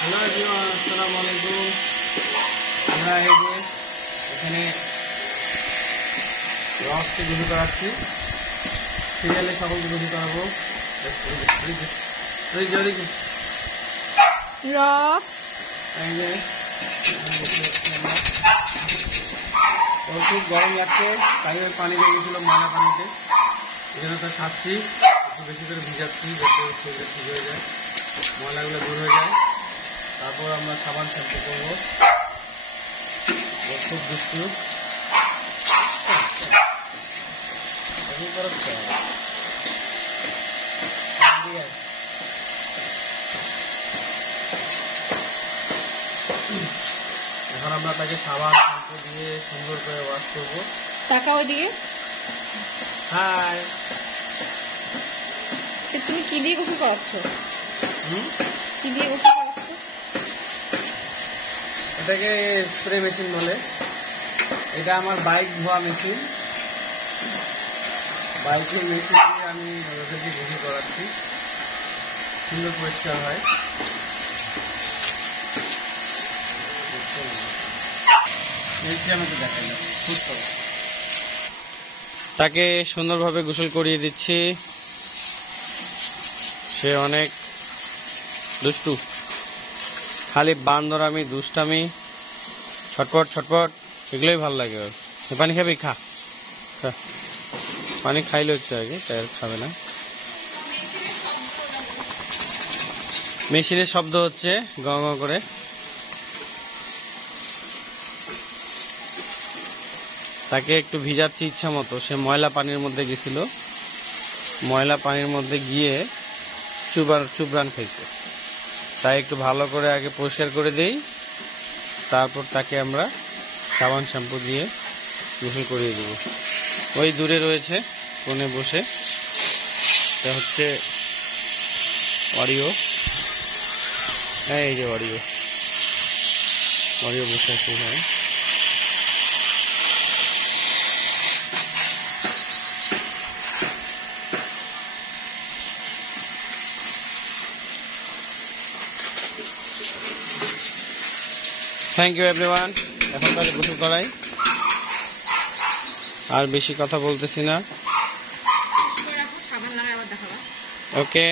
Hello everyone, আসসালামু আলাইকুম। আমরা এই যে এখানে রসকে গুঁড়ো করাচ্ছি, সিরিয়ালে সকলকে গুঁড়ো করাবো। এই যে খুব গরম লাগছে, তাই ওই পানি দিয়ে গেছিল ময়লা পানিতে, এই জন্য তো খাচ্ছি, একটু বেশি করে ভিজাচ্ছি যাতে শরীরে ঠিক হয়ে যায়, ময়লাগুলো দূর হয়ে যায়। তারপর আমরা সাবান শ্যাম্পু করবো। খুব দুষ্টু এখন আমরা তাকে সাবান শ্যাম্পু দিয়ে সুন্দর করে ওয়াশ করবো। টাকা ওইদিকে হাই, তুমি কি দিয়ে গোসল করাচ্ছ? কি দিয়ে গোসল করাচ্ছ? এটাকে স্প্রে মেশিন বলে। এটা আমার বাইক ধোয়া মেশিন। বাইকের মেশিন দিয়ে আমি ওদেরকে গোসল করাচ্ছি, সুন্দর পরিষ্কার হয়। তাকে সুন্দরভাবে গোসল করিয়ে দিচ্ছি। সে অনেক দুষ্টু, খালি বান্দরামি, দুষ্টামি, ছটপট ছটপট, এগুলোই ভালো লাগে ওর। পানি খাবি? খা, পানি খাইলে হচ্ছে আগে, তাই আর খাবে না। মেশিনের শব্দ হচ্ছে গ গ করে। তাকে একটু ভিজাচ্ছি ইচ্ছা মতো। সে ময়লা পানির মধ্যে গেছিল, ময়লা পানির মধ্যে গিয়ে চুবরান খাইছে, তাই একটু ভালো করে আগে পরিষ্কার করে দেই, তারপর তাকে আমরা সাবান শ্যাম্পু দিয়ে গোসল করিয়ে দেব। ওই দূরে রয়েছে কোণে বসে, এটা হচ্ছে অরিও। এই যে অরিও বসে আছে এখানে। Thank you everyone. এখন তাহলে গোসল করাই, আর বেশি কথা বলতেছি না। ওকে।